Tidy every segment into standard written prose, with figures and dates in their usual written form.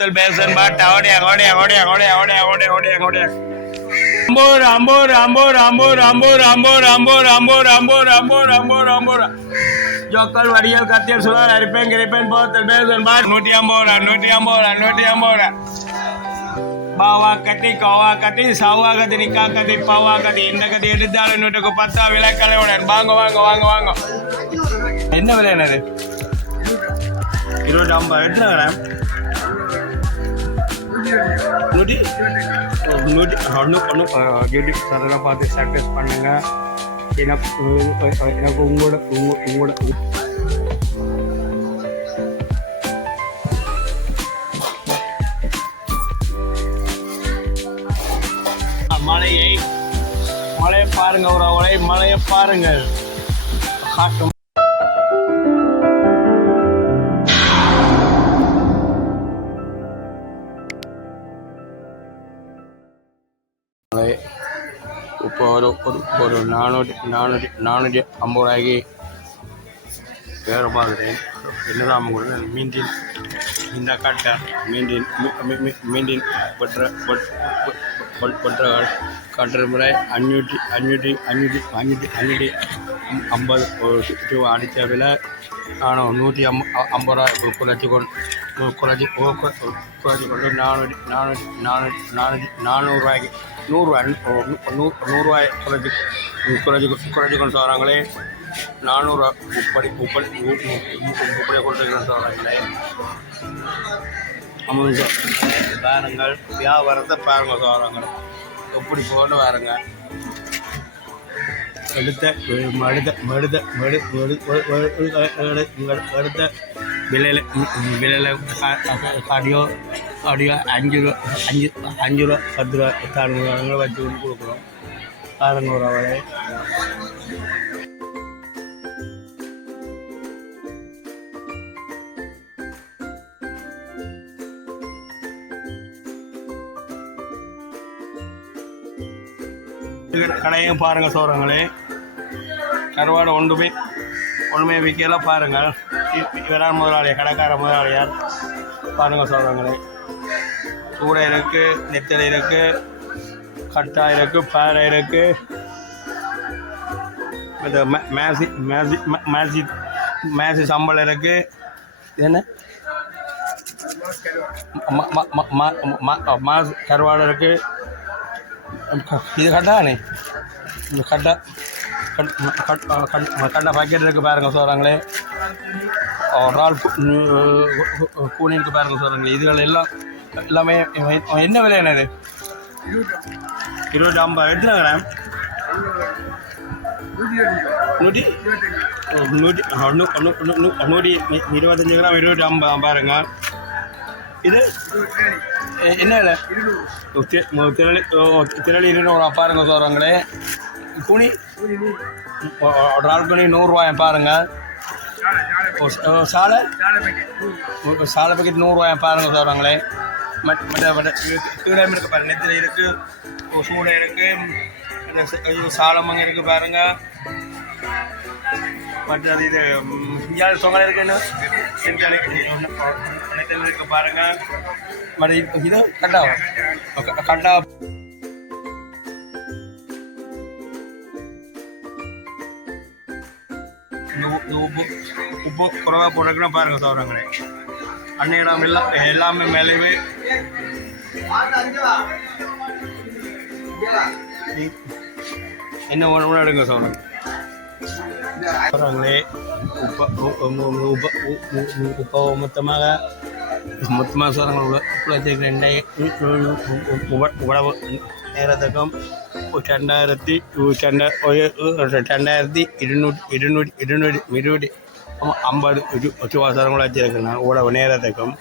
bottle basin bat ode ambor Jokal varial katil sular aripen bottle basin bat nuti ambora bawa kati kawa kati sawa kati nikah kati pawa kati inda kati edidal nutuku patta vilakale odan வாங்க என்ன விலை என்னது 25 எத்தனை gram 100 YouTube சேனலை பார்த்து success பண்ணுங்க எனக்கு உங்களோட மழையை பாருங்க ஒரு மழையை பாருங்கள் காட்டும் இப்போ ஒரு 450 ரூபாய்க்கு வேறு பார்க்குறேன் என்னதான் கூட மீண்டின் இந்த கட்டை மீண்டின் கட்டுற முறை 550 ரூபா அடித்த விலை ஆனால் 150 ரூபா குறைச்சி கொண்டு 400 ரூபாய்க்கு 100 ரூபாய் குறைச்சி கொண்டு சொல்கிறாங்களே 400 முப்படி கொடுத்துருக்கணும் சொல்கிறாங்களே அமௌண்ட் பாருங்கள் வியாபாரத்தை பாருங்க சொல்கிறாங்க எப்படி போகணும் பாருங்க எடுத்த விலையில் ஆடியோ 5 ரூபா 10 ரூபா தானுங்க வச்சு கொண்டு கொடுக்குறோம் 600 ரூபா வரை கடையும் பாருங்கள் சோறங்களே கருவாடு ஒன்றுமே விற்கலாம் பாருங்கள் இவரான் முதலாளியார் கடைக்கார முதலாளியார் பாருங்கள் சோறங்களே சூடை இருக்குது நெத்தலை இருக்குது கட்டா இருக்குது பாறை இருக்குது இந்த மேசி சம்பளம் இருக்குது என்ன மாஸ் கருவாடு இருக்குது இது கட்டானே இந்த கட்டை பாக்கெட் இருக்குது பாருங்கள் சொல்கிறாங்களே ஒரு ஆள் கூனி இருக்குது பாருங்கள் சொல்கிறாங்களே இதுகள் எல்லாமே என்ன விலை என்னது 250 எத்தனை கிராம் 125 கிராம் 250 பாருங்க இது என்ன இல்லை திரளி 200 பாருங்க சொல்கிறாங்களே கூனி ஒரு ஆள் கூனி 100 ரூபாய் பாருங்க சாலை பேக்கெட் 100 ரூபாய் பாருங்க சொல்கிறாங்களே கீழே இருக்குது பாருங்க நெத்தில இருக்குது சூடை இருக்குது சாலமங்க இருக்குது பாருங்க மற்றது இது இந்தியாவில் சொங்கலை இருக்குன்னு இருக்கு பாருங்க மற்ற இது கட்டா உப்பு குறைவாக போட்டுருக்குன்னா பாருங்க சொல்கிறாங்களே அன்னையிடம் எல்லாமே மேலேவே என்ன ஒன்று எடுங்க சொல்கிறாங்களே உப்பை மொத்தமாக சொல்கிறாங்க உள்ள உழவு நேரத்துக்கும் 2250 சொல்கிறாங்களா வச்சுருக்கேன் உழவு நேரத்துக்கும்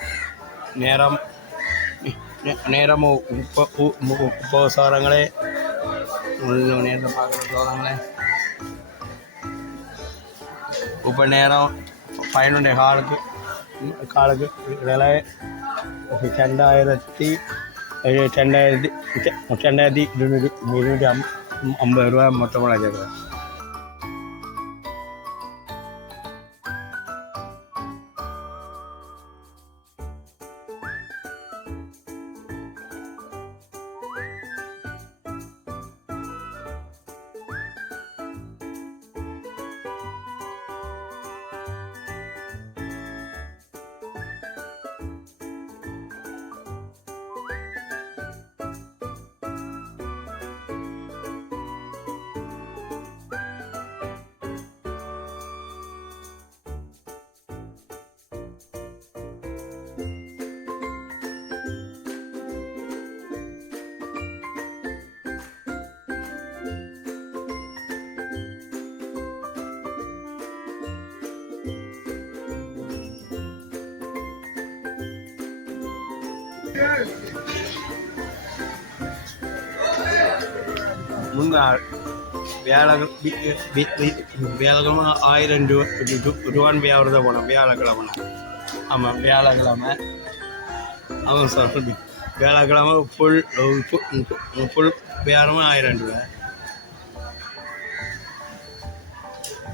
நேரமும் உப்பு சொல்கிறாங்களே நேரத்தை பார்க்குற சொல்கிறாங்களே இப்போ நேரம் 11 காலுக்கு விலை 2250 ரூபா மொத்தமாக வச்சுருக்கேன். முன்னாள் வியாழக்கிழமை 1000 ரூபான்னு வியாபாரத்தை போனோம். வியாழக்கிழமை ஆமாம், வியாழக்கிழமை ஆமாம் சார். வியாழக்கிழமை ஃபுல் வியாபாரமாக 1000 ரூபா.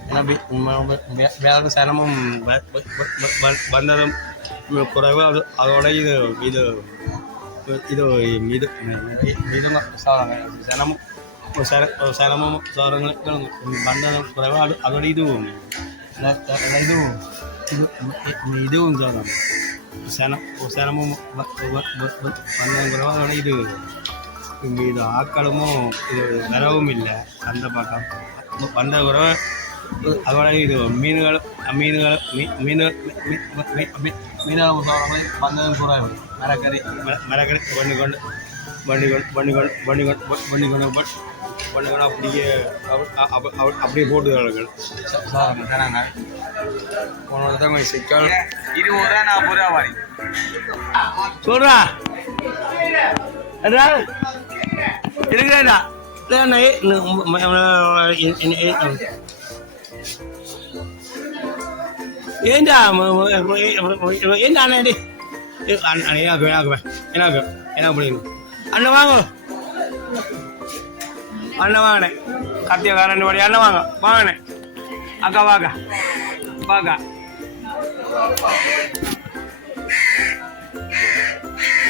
ஏன்னா வியாழ சனமும் வந்ததும் குறைவு. அதோட இது இது இது இது இதுங்க சனமும் சனமும் சோரங்களும் வந்ததும் குறைவு. அதோட இதுவும் இதுவும் சோரம் சனமும் வந்ததும் குறைவு. அதோட இது இது ஆக்களுமும் இது வரவும் இல்லை அந்த பக்கம் வந்த குறைவு. அதோட இது மீன்கள் சோரங்களும் வந்ததும் குறைவு. மரக்கறி அப்படியே போட்டுக்கிறார்கள். கொஞ்சம் சிக்கல் 20 ரூபா 40 ரூபா வாரி சொல்றா இருக்கிறா ஏண்டா ஏண்டாண்ணே என்ன பண்ணிடணும் அண்ணன் வாங்க அண்ணன் வாங்கினே கத்தியக்காரன் படி அண்ணன் வாங்க வாங்கினே அக்கா வாக்கா வாக்கா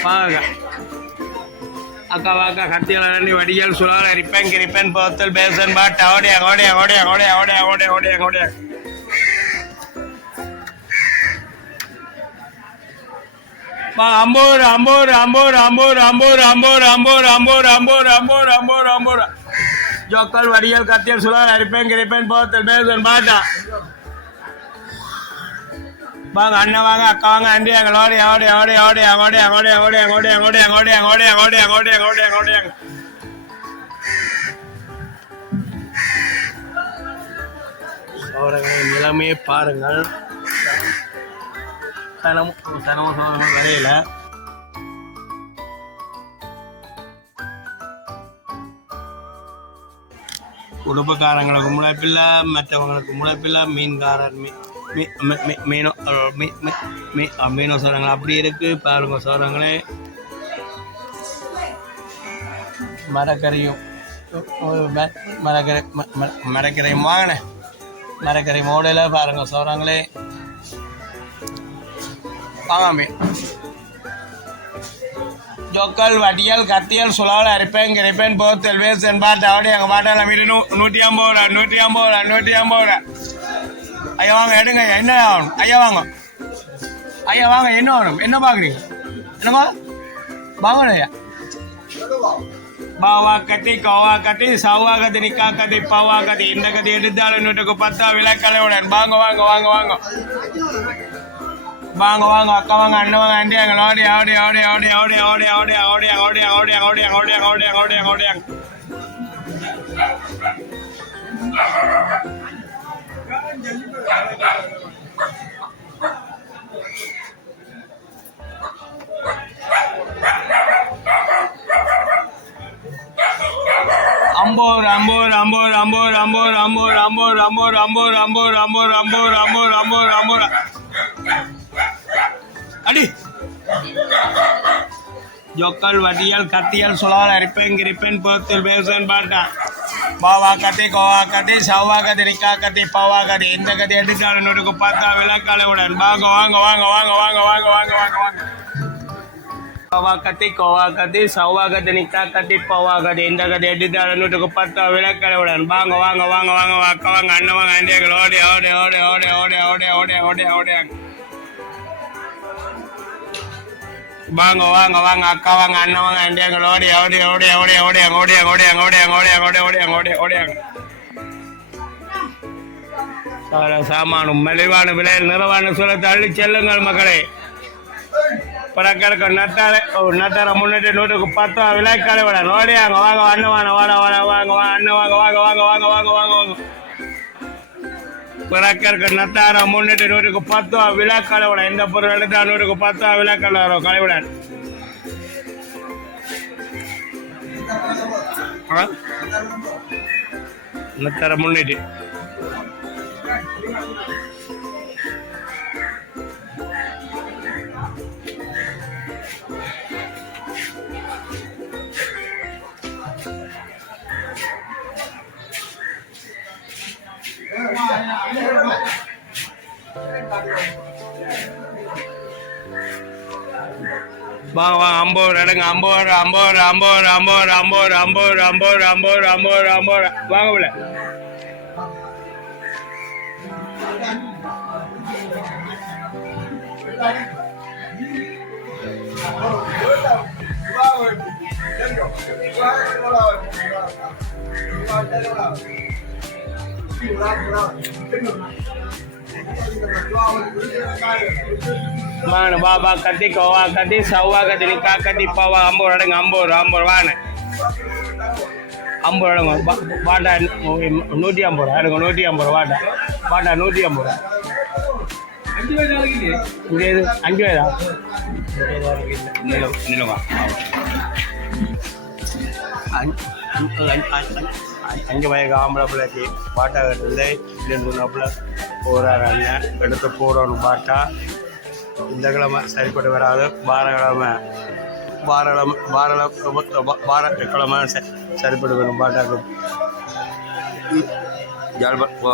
வாங்க அக்கா வாக்கா கத்தியக்காரன் வடிகள் சுழல் ரிப்பேன் கிரிப்பேன் போத்தல் பேசன் பாட்டு ஓடியா ஓடியா ஓடியா ஓடியா ஓடியா ஓடியா ஓடியா ஓடியா அம்போர் அம்போர் அம்போர் அம்போர் அம்போர் அம்போர் அம்போர் அம்போர் அம்போர் அம்போர் அம்போர் அம்போர் ஜோக்கல் வடியல் கத்தியல் சுழல் அரிப்பேன் கிரிப்பேன் போத்தல் பேசன் பாட்டா வாங்க அண்ணன் வாங்க அக்கா வாங்க அண்டி அங்கே ஓடியா ஓடியா ஓடியா ஓடியா ஓடியா ஓடியா ஓடியா ஓடியா ஓடியா ஓடியா ஓடியா ஓடியா ஓடியா ஓடியா ஓடியா சோரங்களின் நிலைமையை பாருங்கள். சனமும் வரையில குடும்பக்காரங்களுக்கு முளைப்பில்லை, மற்றவங்களுக்கு முளைப்பில்லை. மீன்காரர் மீனோ சோரங்கள் அப்படி இருக்கு பாருங்க. சோரங்களே மரக்கறியும் மரக்கரையும் வாங்கினேன். மரக்கரை மோடையில் பாருங்க சோரங்களே வாங்காமே ஜோக்கல் வடியல் கத்தியல் சுழல் அரிப்பேன் கிரிப்பேன் போத்தல் வேசன் பாட்டு அப்படி எங்கள் பாட்டெல்லாம் மீது 150 ரூபா 150 ரூபா 150 ரூபா. ஐயா வாங்க எடுங்க. என்ன ஆகணும் ஐயா வாங்க ஐயா வாங்க. என்ன ஆகணும் என்ன பார்க்குறீங்க என்னம்மா வாங்கணும் ஐயா. பாவா கத்தி கோவா கத்தி சவ்வா கத்தி நிக்கா கத்தி பவா கத்தி இந்த கத்தி எடுத்தாலும் 10 விளக்கலையுடன் வாங்க வாங்க வாங்க வாங்க வாங்க வாங்க அக்கா வாங்க அண்ணன் வாங்க அண்டி அங்கே ஓடியா ஓடியா ஓடியா ஓடியா ஓடியா ஓடியா ஓடியா ஓடியா ஓடியா ஓடியா ஓடியா ஓடியா ஓடியா ஓடியா ஓடியா அம்போர் அம்போர் அம்போர் அம்போர் அம்போர் அம்போர் அம்போர் அம்போர் அம்போர் அம்போர் அம்போர் அம்போர் அம்போர் அம்போர் அம்போர் அடி ஜோக்கல் வடியல் கத்தியல் சுழல் அரிப்பேன் கிரிப்பேன் போத்தல் பேசன் பாட்டா பாவா கத்தி கோவா கத்தி சவ்வா கத்தி நிக்கா கத்தி பவா கத்தி எந்த கத்தி எடுத்தாலும் 10 விளக்கலையுடன் வாங்க வாங்க வாங்க வாங்க வாங்க வாங்க வாங்க வாங்க வாங்க கோவா கத்தி சவ்வா கத்தி நிக்கா கத்தி பவா கத்தி எந்த கத்தி எடுத்தாலும் 10 விளக்கலையுடன் வாங்க வாங்க வாங்க வாங்க அக்கா வாங்க அண்ணன் வாங்க அண்டியர்கள் ஓடியா ஓடியா ஓடியா ஓடியா ஓடியா ஓடியா ஓடியா ஓடியா ஓடியா வாங்க வாங்க வாங்க அக்கா வாங்க அண்ணன் வாங்க அண்டியங்கள் ஓடியா ஓடியா ஓடியா ஓடியா ஓடியா ஓடியா ஓடியா ஓடியா ஓடியா ஓடியா ஓடியா ஓடியா ஓடியா சாமானும் மலிவான விலையில் நிறைவான சொல்ல தள்ளி செல்லுங்கள் மக்களே. பறக்க நட்டார முன்னிட்டு 10 விலைக்காலை விட ஓடியாங்க வாங்க அண்ணன் வாங்க வாட வாட வாங்க அண்ணன் வாங்க வாங்க வாங்க வாங்க வாங்க வாங்க வாங்க பிறக்கருக்கு நத்தாரம் முன்னிட்டு 110 விழா கலவுடன் எந்த பொருள் எடுத்தால் 110 விழா கலவரம் கலவுடன் நத்தாரம் முன்னிட்டு வாங்க வாங்க 50 எடுங்க 50 வாங்க உள்ள mana baba kati kawa kati sawa kati nikah kati pawa ambor ada ngambor mana ambor ada bada nudi ambor ada nudi ambor bada nudi ambor anju ada nilo அஞ்சு வயது ஆம்பளை பிள்ளைக்கு பாட்டா கட்டுறது இல்லைன்னு சொன்னாப்புல போகிறாங்க எடுத்து போடணும் பாட்டா இந்த கிழமை சரிப்பட்டு வராது வாரக்கிழமை சரிப்பட்டு வரும் பாட்டாக்கு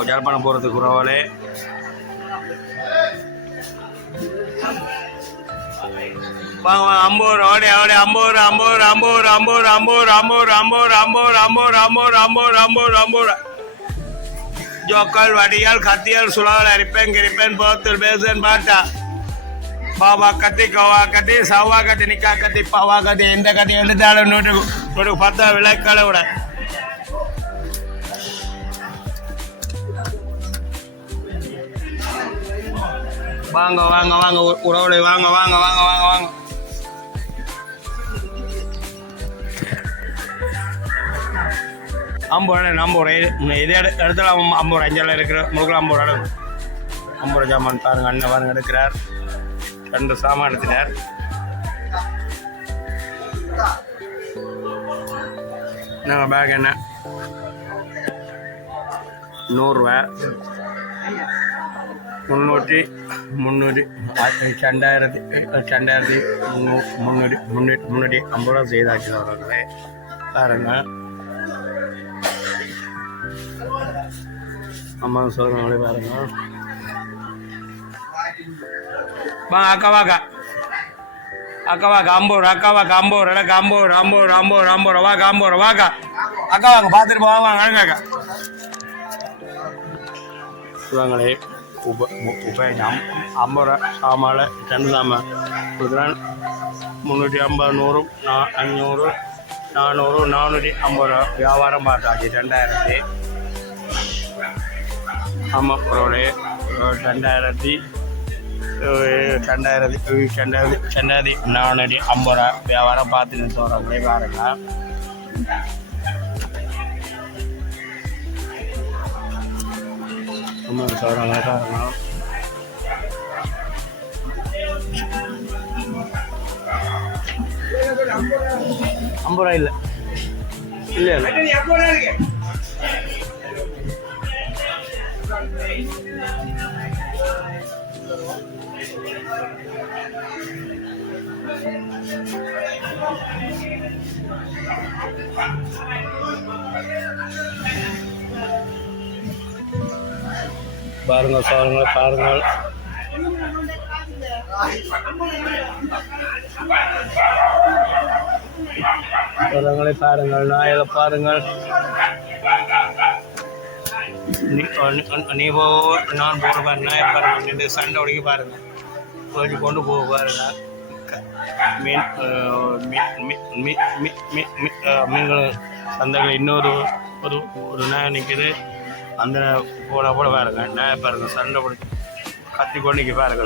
ஜாழ்ப்பாணம் போகிறதுக்கு உறவாலே வாங்க 50 ஜோக்கல் வடியால் கத்தியால் சுழல் அரிப்பேன் கிரிப்பேன் போத்தல் பேசன் பாட்டா பாபா கத்தி கவா கத்தி சவா கத்தி நிக்கா கத்தி பவா கத்தி எந்த கத்தி எடுத்தாலும் 110 விளக்கலை விட வாங்க உறவுகளை வாங்க ஐம்பது இதே இடத்துல 50 அஞ்செல்லாம் இருக்கிற முழுக்க 50 இடம் 50 ஜாமான் பாருங்க அண்ணன் பாருங்க எடுக்கிறார் 2 சாமான் எடுக்கிறார் நாங்கள் பேக் என்ன 100 ரூபா 300 350 ரூபா செய்தாச்சு அவர்களே பாருங்க அம்மா சொல்றவங்களே பாருங்க அக்கா 50 எனக்கு 50 வாக்கா அக்கா வாங்க பார்த்துட்டு வாங்க அக்கா வாங்களே உபயோகம் 50 ரூபா சாமான் 2 சாமான் 350 100 500 400 450 ரூபா வியாபாரம் பார்த்தாச்சு 2000 ஆமாம் பரவாயில்ல 2450 ரூபா வியாபாரம் பார்த்துட்டு சொல்கிறவங்களே பாருங்க சொல்கிறாங்க பாருங்க 50 ரூபா இல்லை பாருங்கள் பாருங்கள் பழங்களை பாருங்கள் நாயலை பாருங்கள் நீ போ நான் போடுவேன் நாயை பாருங்கள் சண்டை உடைக்க பாருங்கள் போய் கொண்டு போக பாருங்க மீன்கள் சந்தைகள் இன்னொரு ஒரு நாய் நிற்குது அந்த போட பாருங்க நாயை பாருங்க சண்டை பிடிச்சி கத்தி கொண்டு நிற்க பாருங்க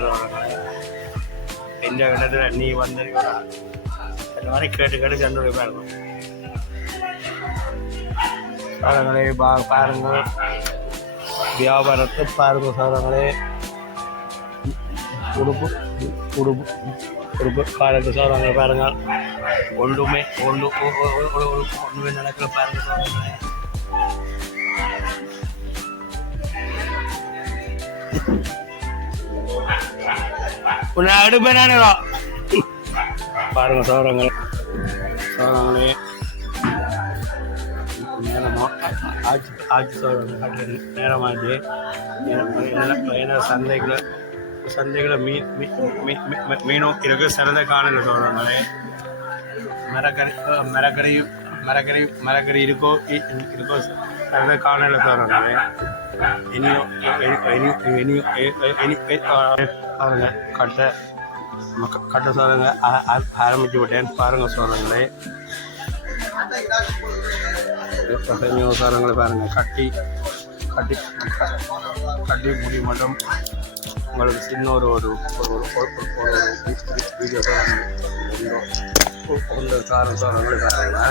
எந்த இடத்துல நீ வந்த இந்த மாதிரி கேட்டு சண்டை பாருங்க பாருங்களே பாருங்கள் வியாபாரத்தை பாருங்க சோதரங்களே. உடுப்பு உடுப்பு உடுப்பு பாருங்க சோதரங்களை பாருங்க. ஒன்றுமே ஒன்றுமே நடக்கல பாருங்க சோதரங்களே. உன்னை அடுப்பேனே பாருங்க சோதரங்களே. சோதரங்களே நேரமாக ஆட்சி சோதரங்க நேரமாச்சு. ஏன்னா சந்தைகளை மீனும் இருக்குது, சிறந்த காணல சோதரங்களே. மரக்கறி இருக்கோ சிறந்த காணல சோதரங்களே. இனியும் பாருங்க கட்ட சோதரங்க ஆரம்பிச்சு விட்டேன் பாருங்க சோதரங்களே. சோதரங்களை பாருங்க கட்டி முடி மட்டும் உங்களுக்கு சின்ன ஒரு வீடியோ சோதரங்களை பாருங்க.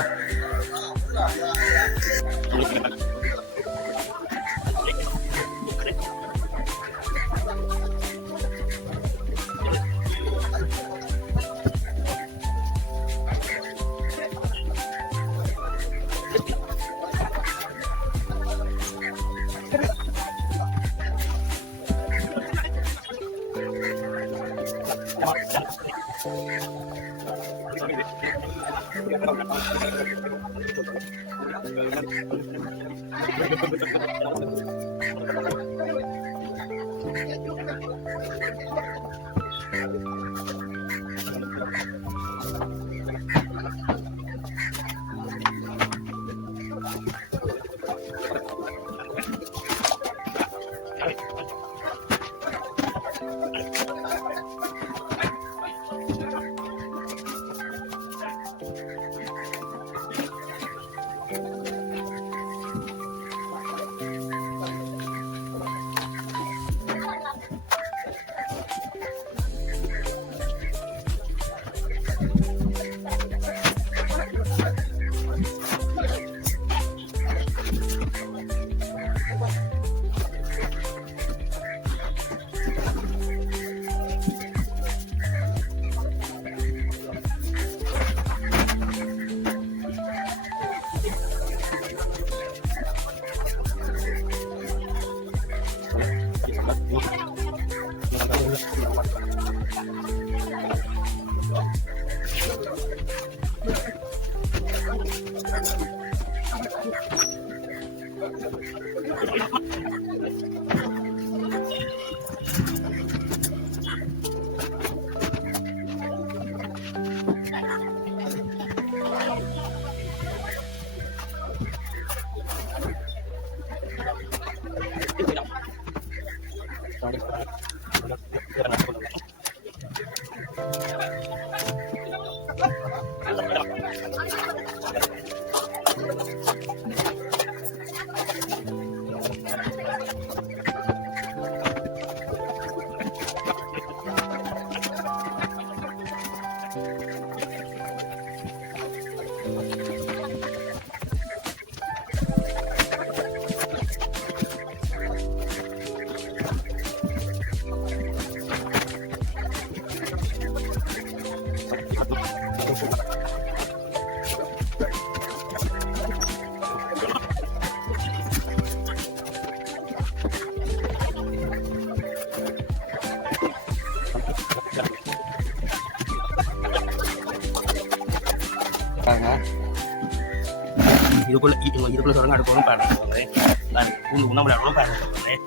இதுக்குள்ள சொல்லுங்க அடுக்கணும் பாருங்க சொல்றேன். நான் உண்ணாமலும் பாருங்க சொல்றேன்.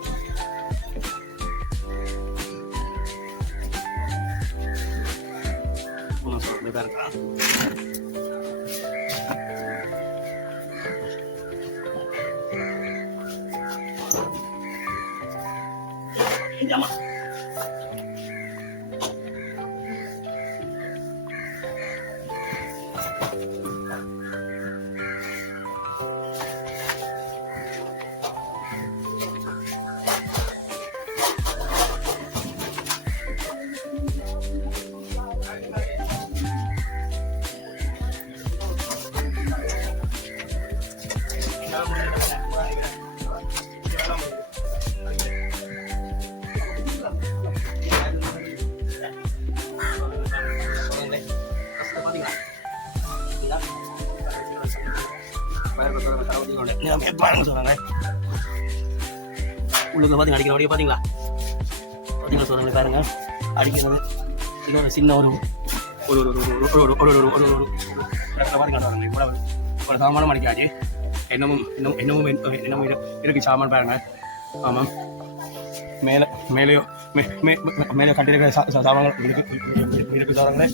பாருங்க சொல்றாங்க உள்ளுக்கு பார்த்து அடிக்கிற வழியை பார்த்தீங்களா பார்த்தீங்களா சொல்றாங்க பாருங்க அடிக்கிறது இதோட சின்ன ஒரு ஒரு ஒரு ஒரு ஒரு ஒரு ஒரு ஒரு பார்த்தீங்கன்னா இவ்வளோ சாமானும் அடிக்காச்சு என்னமும் இருக்கு சாமான் பாருங்க ஆமாம் மேலேயோ மேலே கட்டியிருக்கிற சாமான்கள் இருக்கு சாரங்களே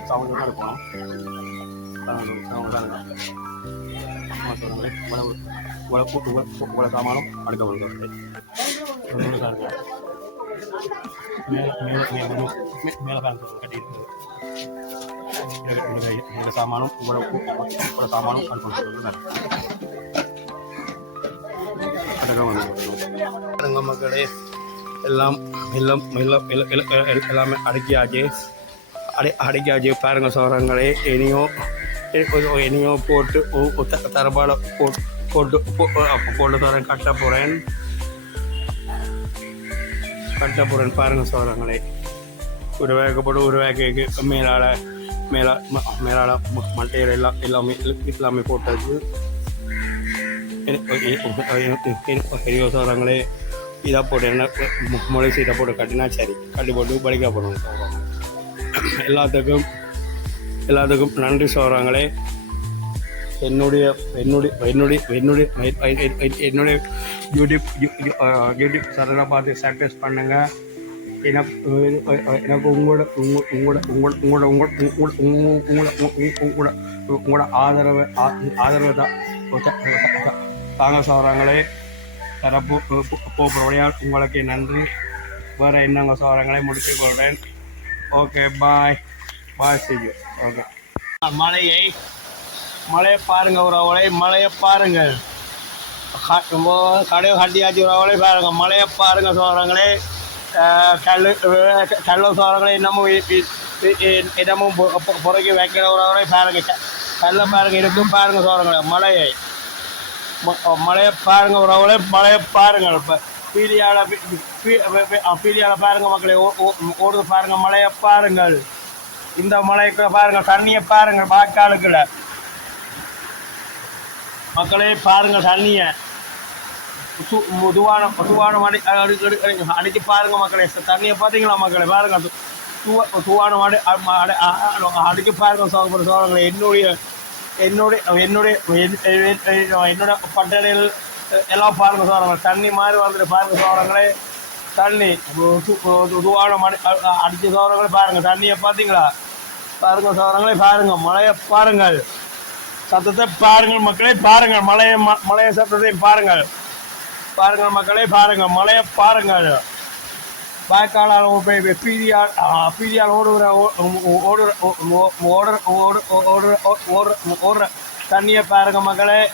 சாமான் இருக்கணும் சாமானும் அடுக்கப்படுகிறது மேலே கட்டியிருக்கிறது இந்த சாமானும் உங்களோட சாமானும் அடுக்கப்படுகிறது மக்களே எல்லாம் எல்லாம் எல்லாம் எல்லாமே அடக்கியாச்சு பாருங்க சோரங்களே இனியோ போட்டு தரப்பாட போட்டு தரேன் கட்ட போகிறேன் பாருங்க சோரங்களே ஒரு வேக்கைக்கு மேலால மட்டையில் எல்லாமே போட்டாச்சு சோரங்களே இதாக போட்டு என்ன முளை சீட்டை போட்டு கட்டினா சரி கட்டி போட்டு படிக்க போடணும் எல்லாத்துக்கும் நன்றி சொல்கிறாங்களே என்னுடைய யூடியூப் சேனலை பார்த்து சப்ஸ்கிரைப் பண்ணுங்க எனக்கு உங்களோட ஆதரவை தான் தாங்க சொல்கிறாங்களே தரப்பு போகிறவழையால் உங்களுக்கு நன்றி வேறு என்னங்க சொல்கிறாங்களே முடிச்சு கொள்கிறேன் ஓகே பாய் செய்யும் ஓகே மழையை பாருங்கள் உறவுகளை மழையை பாருங்கள் கடையை கட்டியாச்சு உறவுகளை பாருங்கள் மழையை பாருங்கள் சொல்கிறாங்களே கல்ல சொல்கிறாங்களே இன்னமும் புறக்கி வைக்கிற உறவுகளை பாருங்கள் கல்ல பாருங்கள் இருக்கும் பாருங்கள் சொல்கிறாங்களே மழையை பாருங்கள் உறவுகளை மழையை பாருங்கள் இப்போ பீலியால் பாருங்கள் மக்களே ஓடுது பாருங்கள் மழையை பாருங்கள் இந்த மழைக்குள்ள பாருங்கள் தண்ணியை பாருங்கள் வாய்க்காலுக்குள்ள மக்களே பாருங்கள் தண்ணியை துவானம் அடித்து பாருங்கள் மக்களே தண்ணியை பார்த்தீங்களா மக்களே பாருங்கள் துவானம் அடித்து பாருங்கள் சோழங்களே என்னுடைய பட்டணையில் எல்லாம் பாருங்க சோழங்கள் தண்ணி மாதிரி வந்துட்டு பாருங்க சோழங்களே தண்ணி துவானம் அடித்த சோழங்களே பாருங்கள் தண்ணியை பார்த்தீங்களா பாருங்கள் சோழங்களே பாருங்கள் மழையை பாருங்கள் சத்தத்தை பாருங்கள் மக்களே பாருங்கள் மழைய சத்தத்தை பாருங்கள் மக்களே பாருங்கள் மழையை பாருங்கள் வாய்க்காலால் பீதியால் ஓடுற தண்ணியை பாருங்கள் மக்களே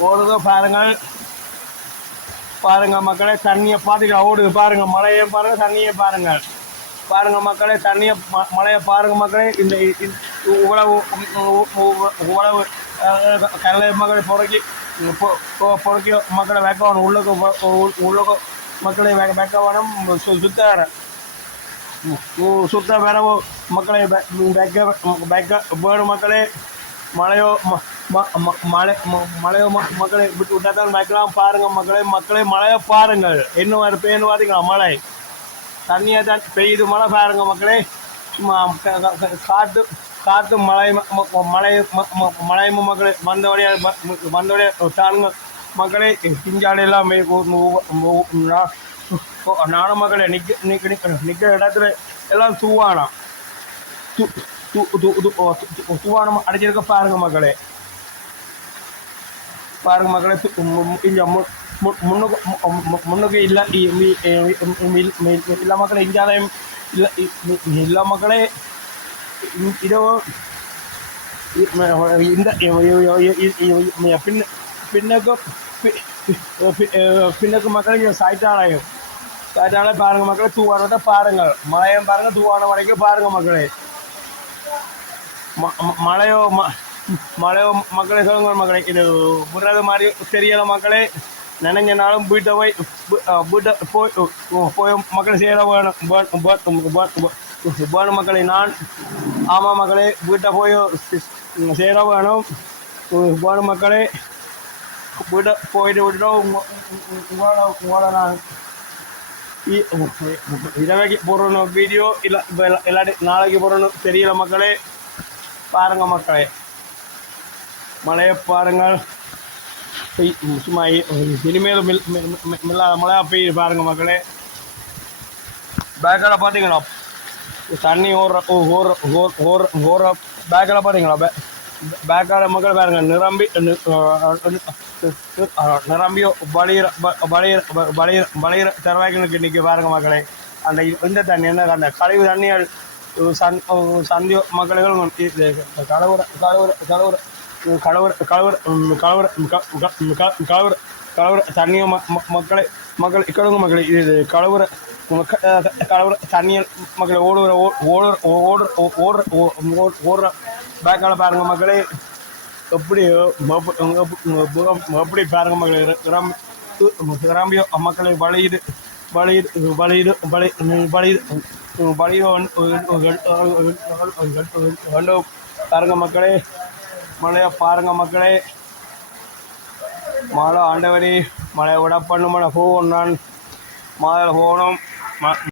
ஓடுதோ பாருங்கள் மக்களே தண்ணியை பார்த்தீங்களா ஓடுது பாருங்கள் மழையை பாருங்கள் தண்ணியை பாருங்கள் மக்களே தண்ணியை மழையை பாருங்கள் மக்களே இந்த உழவு கடலை மக்களை பொறுக்கி மக்களை வைக்கணும் உள்ளுக்கு மக்களை வைக்க வேணும் சுத்த வரவு மக்களை வைக்க வேணும் மக்களே மழையோ மக்களை விட்டு விட்டால் தான் வைக்கலாம் பாருங்கள் மக்களே மழையை பாருங்கள் இன்னும் பேன்னு பார்த்தீங்களா மழை தண்ணியை தான் பெய்யுது மழை பாருங்கள் மக்களே காற்று மழையும் மக்களே வந்தவடைய தானுங்க மக்களே பிஞ்சாலையெல்லாம் நானும் மக்களே நிற்கிற இடத்துல எல்லாம் தூவானம் அடிச்சிருக்க பாருங்க மக்களே இங்கே முன்னுக்கு இல்லை மக்களே இஞ்சாலையும் இல்லை மக்களே இதோ இந்த பின்னுக்கு மக்கள் சாய்த்தாலையும் பாருங்கள் மக்களே தூவானத்தை பாருங்கள் மழையும் பாருங்கள் தூவானம் வரைக்கும் பாருங்கள் மக்களே மழையோ மக்களே சொல்லுங்க மக்களே இது புறது மாதிரி தெரியல மக்களே நினைஞ்சனாலும் வீட்டை போய் மக்கள் சேர வேணும் வேணும் மக்களே. நான் ஆமாம் மக்களே, வீட்டை போய் சேர வேணும். வேணும் மக்களே, வீட்டை போயிட்டு விட்டுட்டோம். உங்களோட நான் இரவைக்கு போடணும் வீடியோ இல்லை இல்லாட்டி நாளைக்கு போடணும் தெரியல மக்களே. பாருங்க மக்களே, மழையை பாருங்கள். சும்மா இனிமேலும் இல்லாத மழையா பெய்யுது பாருங்க மக்களே. பேக்கில் பார்த்தீங்களா தண்ணி ஓடுற பேக்கில் பார்த்தீங்களா பேக்கால மக்கள் பாருங்க நிரம்பியோ வளையிற தருவாய்களுக்கு நிற்க பாருங்க மக்களே. அந்த இந்த தண்ணி என்ன அந்த கழிவு தண்ணிகள் சந்தியோ மக்களும் கலவுற கலவுற கலவுற கலவுற கலவுற கலவுற கலவுற கலவுற தண்ணியோ மக்கள் இக்கடுங்க மக்களே. இது கலவுற கலவுற தண்ணியல் மக்களை ஓடுற பேக்கால பாருங்க மக்களே. எப்படி எப்படி பாருங்க மக்களே. நிரம்பியோ மக்களை வளையுது வளையுது வளையுது வளையுது வளையுது பாருங்க மக்களே. மழையை பாருங்க மக்களே. மழை ஆண்டவரே, மழை விட பண்ணு மழை போகணும். நான் மழை போகணும்.